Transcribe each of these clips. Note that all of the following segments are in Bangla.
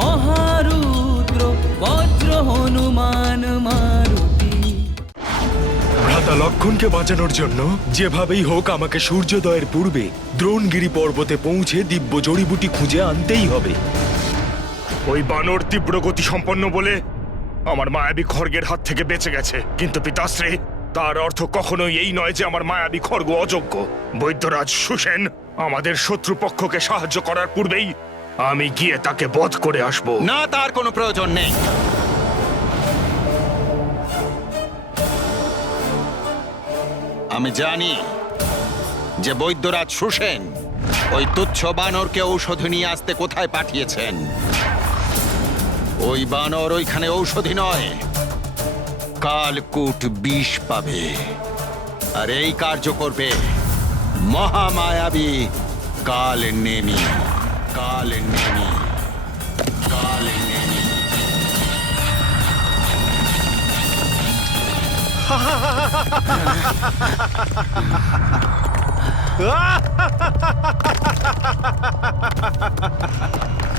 মহারুদ্র বজ্র হনুমান মারুতি। ভ্রাতা লক্ষণকে বাঁচানোর জন্য যেভাবেই হোক আমাকে সূর্যোদয়ের পূর্বে দ্রোণগিরি পর্বতে পৌঁছে দিব্য জড়িবুটি খুঁজে আনতেই হবে। ওই বানর তীব্র গতি সম্পন্ন বলে আমার মায়াবী খড়গের হাত থেকে বেঁচে গেছে, কিন্তু পিতাশ্রী, তার অর্থ কখনোই এই নয় যে আমার মায়াবী খড়গ অযোগ্য। বৈদ্যরাজ সুসেন আমাদের শত্রুপক্ষকে সাহায্য করার পূর্বেই আমি গিয়ে তাকে বধ করে আসব। না, তার কোনো প্রয়োজন নেই। আমি জানি যে বৈদ্যরাজ সুসেন ওই তুচ্ছ বানরকে ঔষধি নিয়ে আসতে কোথায় পাঠিয়েছেন। ওই বানর ওইখানে ঔষধি নয়, কালকূট বিষ পাবে, আর এই কার্য করবে মহামায়াবী কাল নেমি। কাল নেমি, কাল নেমি।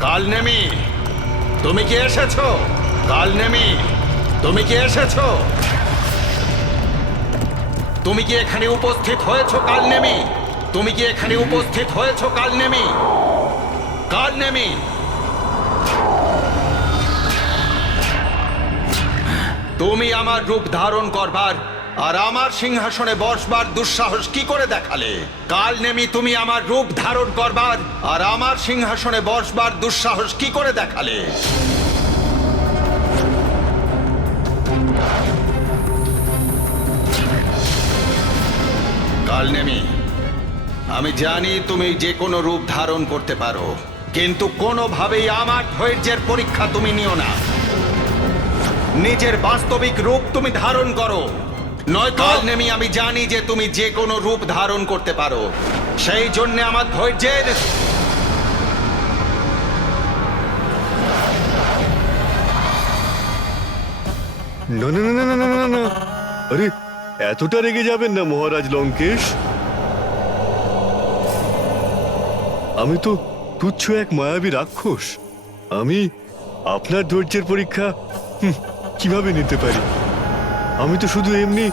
কালনেমি, তুমি কি এসেছো? কালনেমি, তুমি কি এসেছো? তুমি কি এখানে উপস্থিত হয়েছো কালনেমি? তুমি কি এখানে উপস্থিত হয়েছো কালনেমি? কালনেমি, তুমি আমার রূপ ধারণ করবার আর আমার সিংহাসনে বসবার দুঃসাহস কি করে দেখালে? কালনেমি, তুমি আমার রূপ ধারণ করবার আর আমার সিংহাসনে বসবার দুঃসাহস কি করে দেখালে? কালনেমি, আমি জানি তুমি যে কোনো রূপ ধারণ করতে পারো, কিন্তু কোনোভাবেই আমার ধৈর্যের পরীক্ষা তুমি নিও না। নিজের বাস্তবিক রূপ তুমি ধারণ করো, নয় কালনেমি, আমি জানি যে তুমি যে কোনো রূপ ধারণ করতে পারো, সেই জন্য আমার ধৈর্যের না না না না না না না, আরে এতটা রেগে যাবেন না মহারাজ লঙ্কেশ। আমি তো তুচ্ছ এক মায়াবী রাক্ষস। আমি আপনার ধৈর্যের পরীক্ষা কিভাবে নিতে পারি? আমি তো শুধু এমনি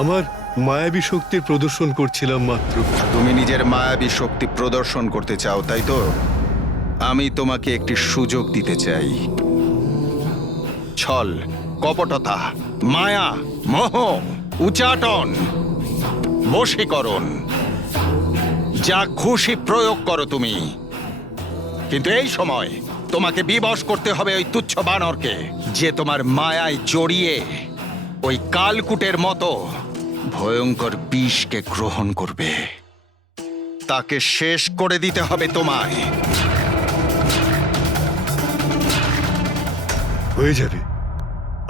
আমার মায়াবী শক্তির প্রদর্শন করছিলাম মাত্র। তুমি নিজের মায়াবী শক্তি প্রদর্শন করতে চাও, তাই তো? আমি তোমাকে একটি সুযোগ দিতে চাই। ছল, কপটতা, মায়া, মোহ, উচাটন, বশীকরণ, যা খুশি প্রয়োগ করো তুমি, কিন্তু এই সময় তোমাকে বিবশ করতে হবে ওই তুচ্ছ বানরকে, যে তোমার মায়ায় জড়িয়ে ওই কালকুটের মতো ভয়ঙ্কর বিষকে গ্রহণ করবে। তাকে শেষ করে দিতে হবে তোমায়। হয়ে যাবে,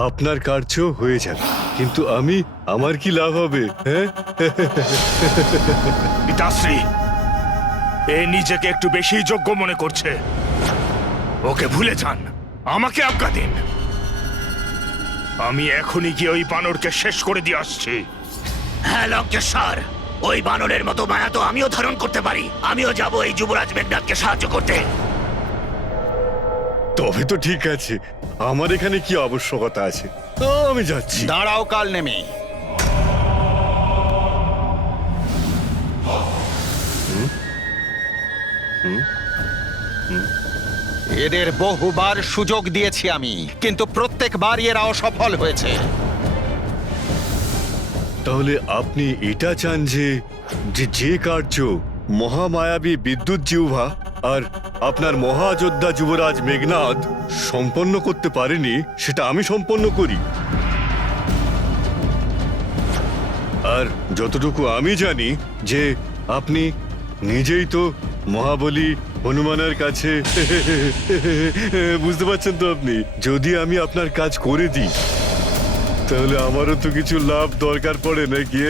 আপনার কার্য হয়ে যাবে, কিন্তু আমার কি লাভ হবে? হ্যাঁ, পিতাশ্রী, এ নিজেকে একটু বেশি যোগ্য মনে করছে। ওকে ভুলে যান, আমাকে আজ্ঞা দিন। আমি এখনই গিয়ে ওই বানরকে শেষ করে দিয়ে আসছি। হ্যাঁ লঙ্কেশ্বর, ওই বানরের মতো মায়া তো আমিও ধারণ করতে পারি। আমিও যাব এই যুবরাজ মেঘনাদকে সাহায্য করতে। তবে তো ঠিক আছে, আমার এখানে কি আবশ্যকতা আছে? আমি যাচ্ছি। দাঁড়াও কালনেমি, এদের বহুবার সুযোগ দিয়েছি আমি, কিন্তু প্রত্যেকবার এরা অসফল হয়েছে। তাহলে আপনি এটা চান যে যে কার্য মহামায়াবী বিদ্যুৎ জিহ্বা আর আপনার মহাযোদ্ধা যুবরাজ মেঘনাদ সম্পন্ন করতে পারেনি, সেটা আমি সম্পন্ন করি? আর যতটুকু আমি জানি যে আপনি নিজেই তো মহাবলী হনুমানের কাছে বুঝতে পারছেন তো আপনি, যদি আমি আপনার কাজ করে দিই তাহলে আমারও তো কিছু লাভ দরকার পড়ে নাকি?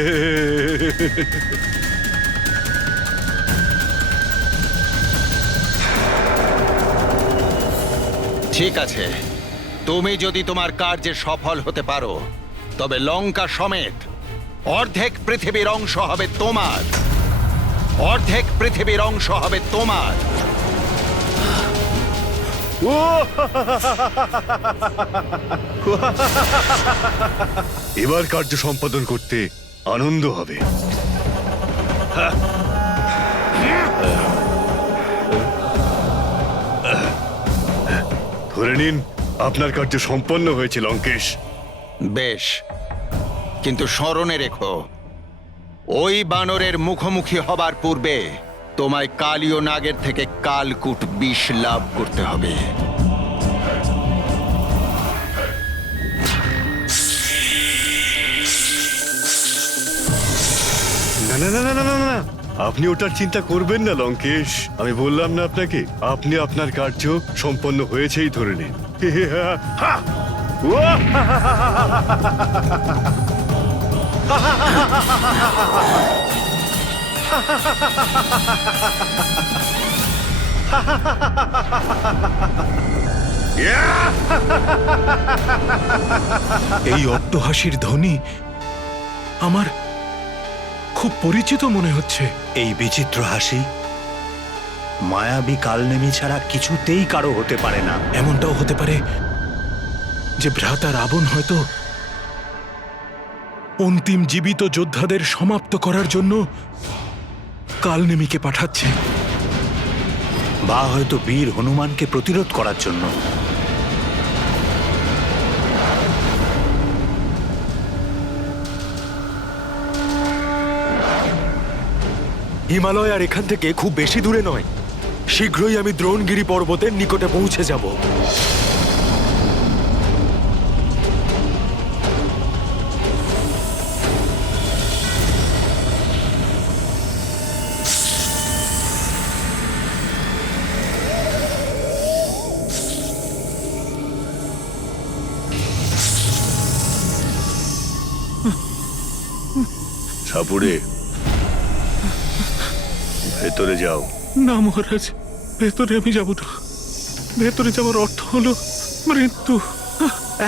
ঠিক আছে, তুমি যদি তোমার কার্যে সফল হতে পারো, তবে লঙ্কা সমেত অর্ধেক পৃথিবীর অংশ হবে তোমার। অর্ধেক পৃথিবীর অংশ হবে তোমার। ও এবার কার্য সম্পাদন করতে আনন্দ হবে। ধরে নিন আপনার কার্য সম্পন্ন হয়েছে লঙ্কেশ। বেশ, কিন্তু স্মরণে রেখো, ওই বানরের মুখোমুখি হবার পূর্বে তোমায় কালীয় নাগের থেকে কালকূট বিষ লাভ করতে হবে। না না না না না না না, আপনি ওটার চিন্তা করবেন না লঙ্কেশ। আমি বললাম না আপনাকে, আপনি আপনার কার্য সম্পন্ন হয়েছেই ধরে নিন। এই অট্টহাসির ধ্বনি আমার খুব পরিচিত মনে হচ্ছে। এই বিচিত্র হাসি মায়াবী কালনেমি ছাড়া কিছুতেই কারো হতে পারে না। এমনটাও হতে পারে যে ভ্রাতা রাবণ হয়তো অন্তিম জীবিত যোদ্ধাদের সমাপ্ত করার জন্য কালনেমিকে পাঠাচ্ছে। বা হয়তো বীর হনুমানকে প্রতিরোধ করার জন্য। হিমালয় আর এখান থেকে খুব বেশি দূরে নয়। শীঘ্রই আমি দ্রোণগিরি পর্বতের নিকটে পৌঁছে যাব। সাপুড়ে, ভেতরে যাও। না মহারাজ, ভেতরে আমি যাব না। ভেতরে যাওয়ার অর্থ হলো মৃত্যু।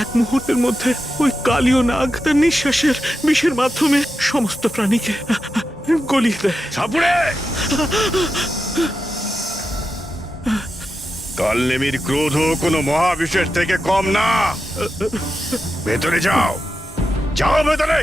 এক মুহূর্তের মধ্যে ওই কালীয় নাগ তার নিঃশ্বাসের বিষের মাধ্যমে সমস্ত প্রাণীকে গলিয়ে দেয়। সাপুড়ে, কালনেমির ক্রোধ কোনো মহাবিশ্বের থেকে কম না। ভেতরে যাও, যাও ভেতরে।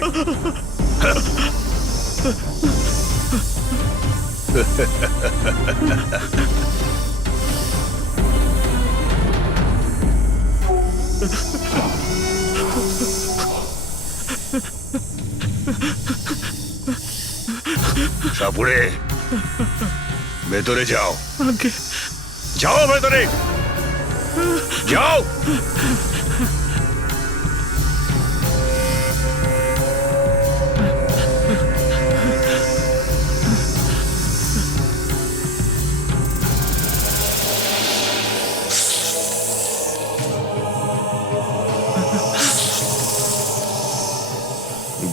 সাপুড়ে, ভেতরে যাও। আগে যাও ভেতরে, যাও।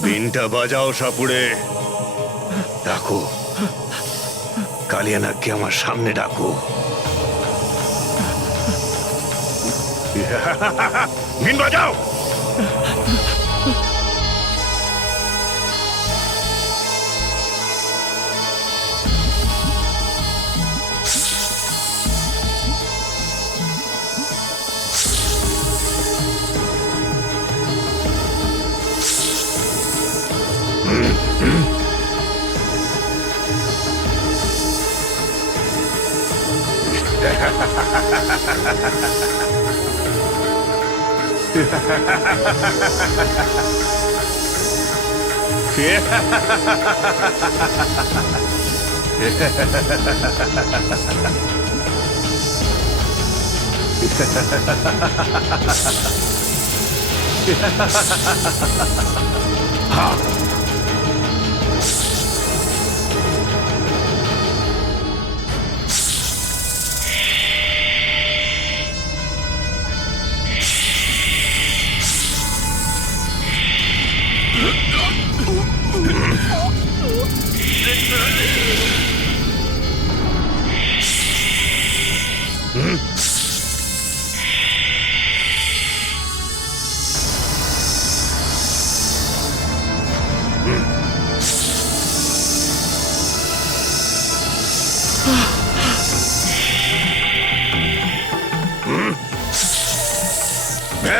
বিনটা বাজাও সাপুড়ে। ডাকো, কালিয়ানাগকে আমার সামনে ডাকো। বিন বাজাও।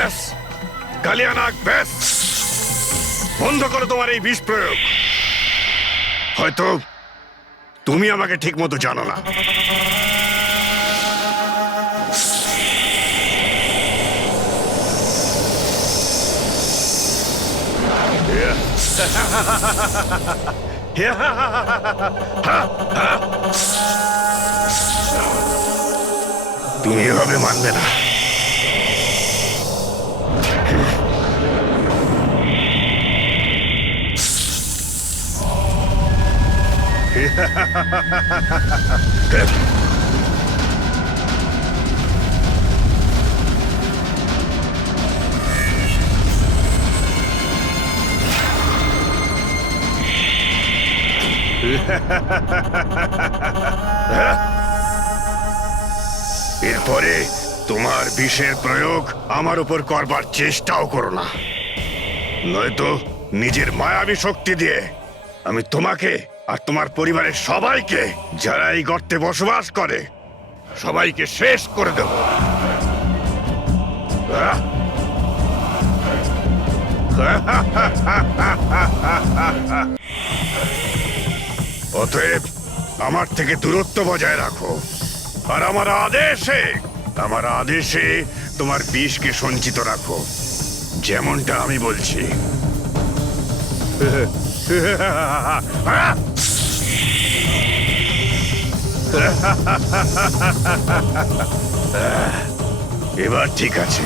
ব্যাস কালিয়ানাগ, ব্যাস বন্ধ করো তোমার এই বিষ প্রয়োগ। হয়তো তুমি আমাকে ঠিক মতো জানো না। তুমি এভাবে মানবে না। এরপরে তোমার বিষের প্রয়োগ আমার উপর করবার চেষ্টাও করো না, নয়তো নিজের মায়াবী শক্তি দিয়ে আমি তোমাকে আর তোমার পরিবারের সবাইকে, যারা এই গর্তে বসবাস করে, সবাইকে শেষ করে দেব। অতএব আমার থেকে দূরত্ব বজায় রাখো, আর আমার আদেশে তোমার বিষকে সঞ্চিত রাখো, যেমনটা আমি বলছি। এবার ঠিক আছে,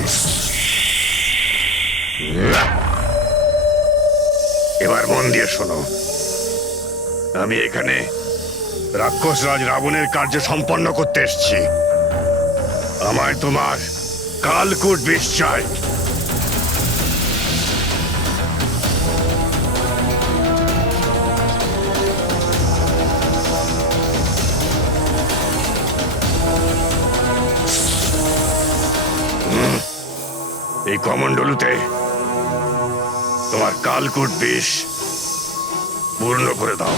এবার মন দিয়ে শোনো। আমি এখানে রাক্ষস রাজ রাবণের কার্য সম্পন্ন করতে এসেছি। আমায় তোমার কালকূট বিষ চাই। এই কমণ্ডলুতে তোমার কালকূট বিষ পূর্ণ করে দাও।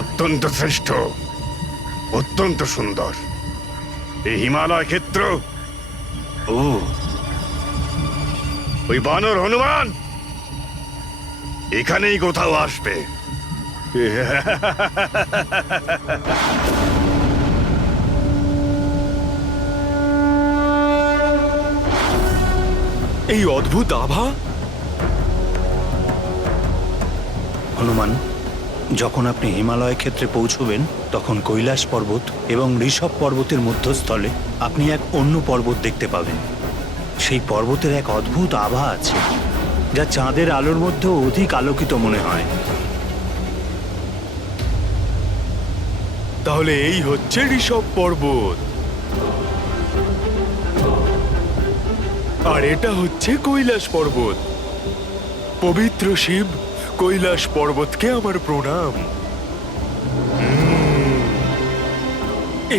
অত্যন্ত শ্রেষ্ঠ, অত্যন্ত সুন্দর। এই হিমালয় ক্ষেত্র, ওই বানর হনুমান এখানেই কোথাও আসবে। এই অদ্ভুত আভা। হনুমান, যখন আপনি হিমালয় ক্ষেত্রে পৌঁছবেন তখন কৈলাস পর্বত এবং ঋষভ পর্বতের মধ্যস্থলে আপনি এক অন্য পর্বত দেখতে পাবেন। সেই পর্বতের এক অদ্ভুত আভা আছে, যা চাঁদের আলোর মধ্যে অধিক আলোকিত মনে হয়। তাহলে এই হচ্ছে ঋষভ পর্বত, আর এটা হচ্ছে কৈলাস পর্বত। পবিত্র শিব, কৈলাস পর্বতকে আমার প্রণাম।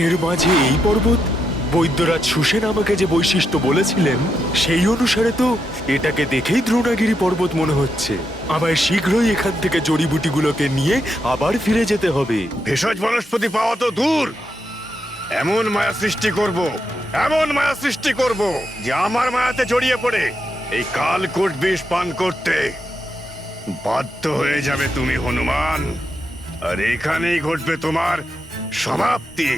এর মাঝে এই পর্বত, বৈদ্যরাজ সুসেন আমাকে যে বৈশিষ্ট্য বলেছিলেন সেই অনুসারে তো এটাকে দেখেই দ্রোণাগিরি পর্বত মনে হচ্ছে। আমায় শীঘ্রই এখান থেকে জড়িবুটিগুলোকে নিয়ে আবার ফিরে যেতে হবে। ভেষজ বনস্পতি পাওয়া তো দূর, এমন মায়া সৃষ্টি করব যে আমার মায়াতে জড়িয়ে পড়ে এই কালকূট বিষ পান করতে বাধ্য হয়ে যাবে তুমি, হনুমান। আর এখানেই ঘটবে তোমার সমাপ্তি।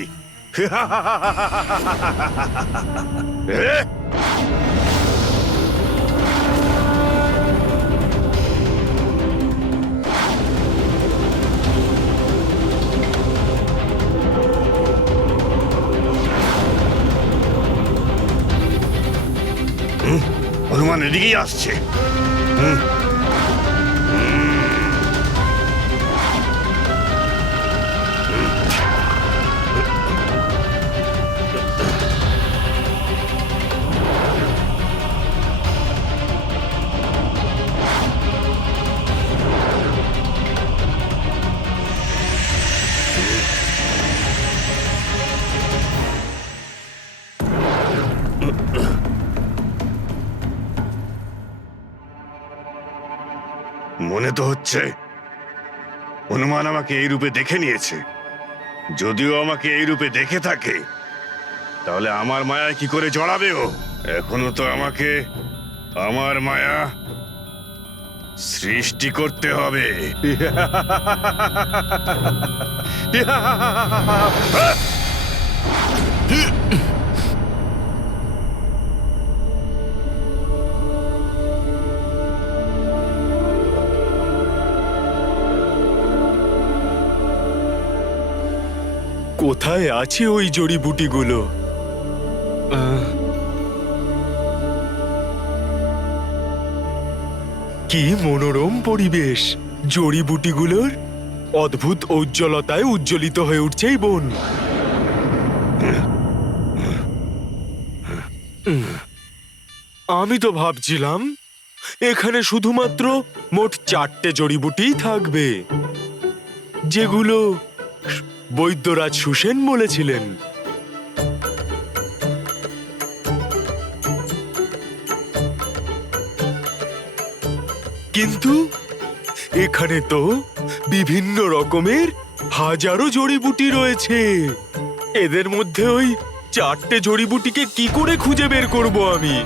শয়তান এদিকেই আসছে। মনে তো হচ্ছে হনুমান আমাকে এই রূপে দেখে নিয়েছে। যদিও আমাকে এই রূপে দেখে থাকে, তাহলে আমার মায়ায় কি করে জড়াবে ও? এখনো তো আমাকে আমার মায়া সৃষ্টি করতে হবে। কোথায় আছে ওই জড়িবুটিগুলো? কি মনোরম পরিবেশ! জড়িবুটিগুলোর অদ্ভুত ঔজ্জ্বলতায় উজ্জ্বলিত হয়ে উঠছে এই বন। আমি তো ভাবছিলাম এখানে শুধুমাত্র মোট 4টে জড়িবুটিই থাকবে, যেগুলো বৈদ্যরাজ সুসেন বলেছিলেন। কিন্তু এখানে তো বিভিন্ন রকমের হাজারো জড়িবুটি রয়েছে। এদের মধ্যে ওই 4টে জড়িবুটিকে কি করে খুঁজে বের করব আমি?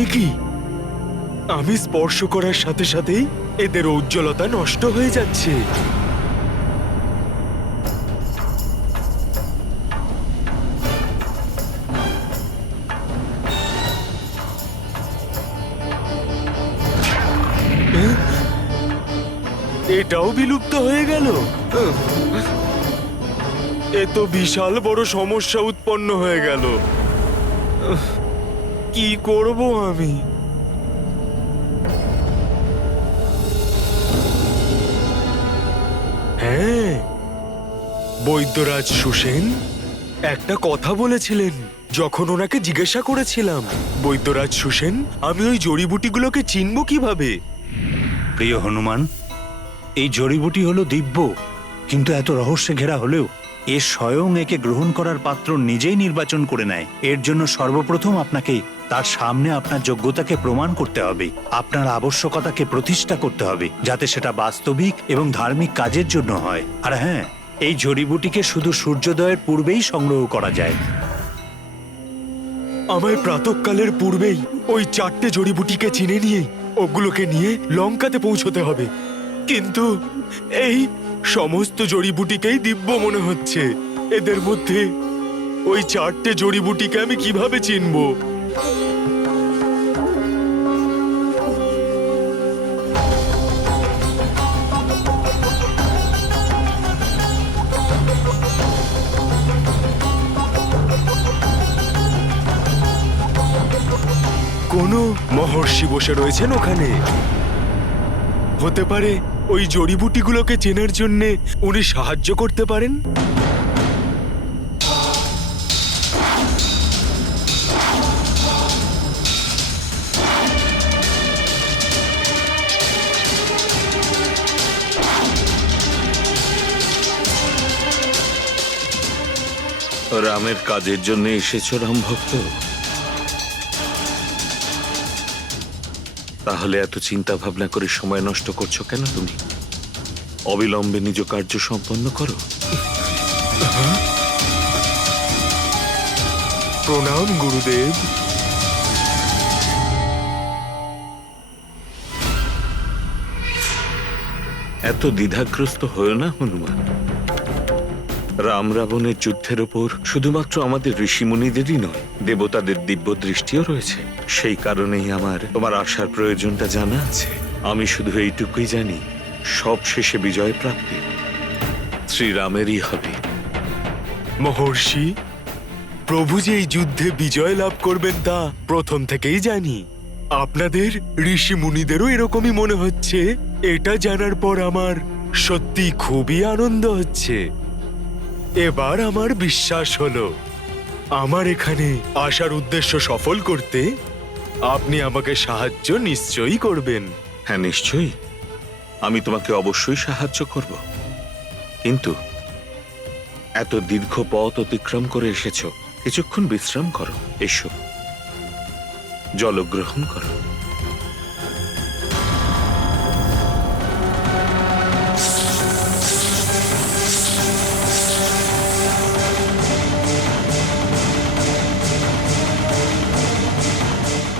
এ কি? আমি স্পর্শ করার সাথে সাথেই এদের উজ্জ্বলতা নষ্ট হয়ে যাচ্ছে। এটাও বিলুপ্ত হয়ে গেল। এ তো বিশাল বড় সমস্যা উৎপন্ন হয়ে গেল। কি করব আমি? হ্যাঁ, বৈদ্যরাজ সুসেন একটা কথা বলেছিলেন যখন ওনাকে জিজ্ঞাসা করেছিলাম, বৈদ্যরাজ সুসেন, আমি ওই জড়িবুটিগুলোকে চিনব কিভাবে? প্রিয় হনুমান, এই জড়িবুটি হলো দিব্য, কিন্তু এত রহস্যে ঘেরা হলেও এ স্বয়ং একে গ্রহণ করার পাত্র নিজেই নির্বাচন করে নেয়। এর জন্য সর্বপ্রথম আপনাকে তার সামনে আপনার যোগ্যতাকে প্রমাণ করতে হবে, আপনার আবশ্যকতাকে প্রতিষ্ঠা করতে হবে, যাতে সেটা বাস্তবিক এবং ধার্মিক কাজের জন্য হয়। আর হ্যাঁ, এই জড়িবুটিকে শুধু সূর্যোদয়ের পূর্বেই সংগ্রহ করা যায়। আমায় প্রাতঃকালের পূর্বেই ওই 4টে জড়িবুটিকে চিনে নিয়ে ওগুলোকে নিয়ে লঙ্কাতে পৌঁছতে হবে। কিন্তু এই সমস্ত জড়িবুটিকেই দিব্য মনে হচ্ছে। এদের মধ্যে ওই 4টে জড়িবুটিকে আমি কিভাবে চিনব? কোনো মহর্ষি বসে রয়েছেন ওখানে। হতে পারে ওই জড়িবুটিগুলোকে চেনার জন্যে উনি সাহায্য করতে পারেন। রামের কাজের জন্য এসেছো রাম ভক্ত? তাহলে এত চিন্তা ভাবনা করে সময় নষ্ট করছো কেন? তুমি অবিলম্বে নিজ কার্য সম্পন্ন করো। প্রণাম গুরুদেব। এত দ্বিধাগ্রস্ত হয়েও না হনুমান। রাম রাবণের যুদ্ধের ওপর শুধুমাত্র আমাদের ঋষিমুনিদেরই নয়, দেবতাদের দিব্য দৃষ্টিও রয়েছে। সেই কারণেই আমার তোমার আসার প্রয়োজনটা জানা আছে। আমি শুধু এইটুকুই জানি, সব শেষে বিজয় প্রাপ্তি শ্রীরামেরই হবে। মহর্ষি, প্রভু যে এই যুদ্ধে বিজয় লাভ করবেন তা প্রথম থেকেই জানি। আপনাদের ঋষি মুনিদেরও এরকমই মনে হচ্ছে। এটা জানার পর আমার সত্যি খুবই আনন্দ হচ্ছে। এবার আমার বিশ্বাস হলো, আমার এখানে আসার উদ্দেশ্য সফল করতে আপনি আমাকে সাহায্য নিশ্চয়ই করবেন। হ্যাঁ, নিশ্চয়ই, আমি তোমাকে অবশ্যই সাহায্য করব। কিন্তু এত দীর্ঘ পথ অতিক্রম করে এসেছো, কিছুক্ষণ বিশ্রাম করো। এসো, জলগ্রহণ করো।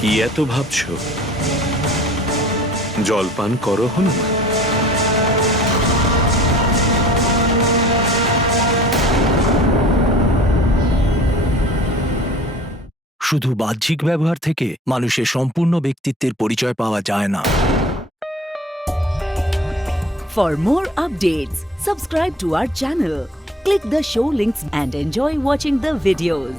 কি এত ভাবছো? জলপান করো হনুমান। শুধু বাহ্যিক ব্যবহার থেকে মানুষের সম্পূর্ণ ব্যক্তিত্বের পরিচয় পাওয়া যায় না। For more updates, subscribe to our channel, click the show links and enjoy watching the videos.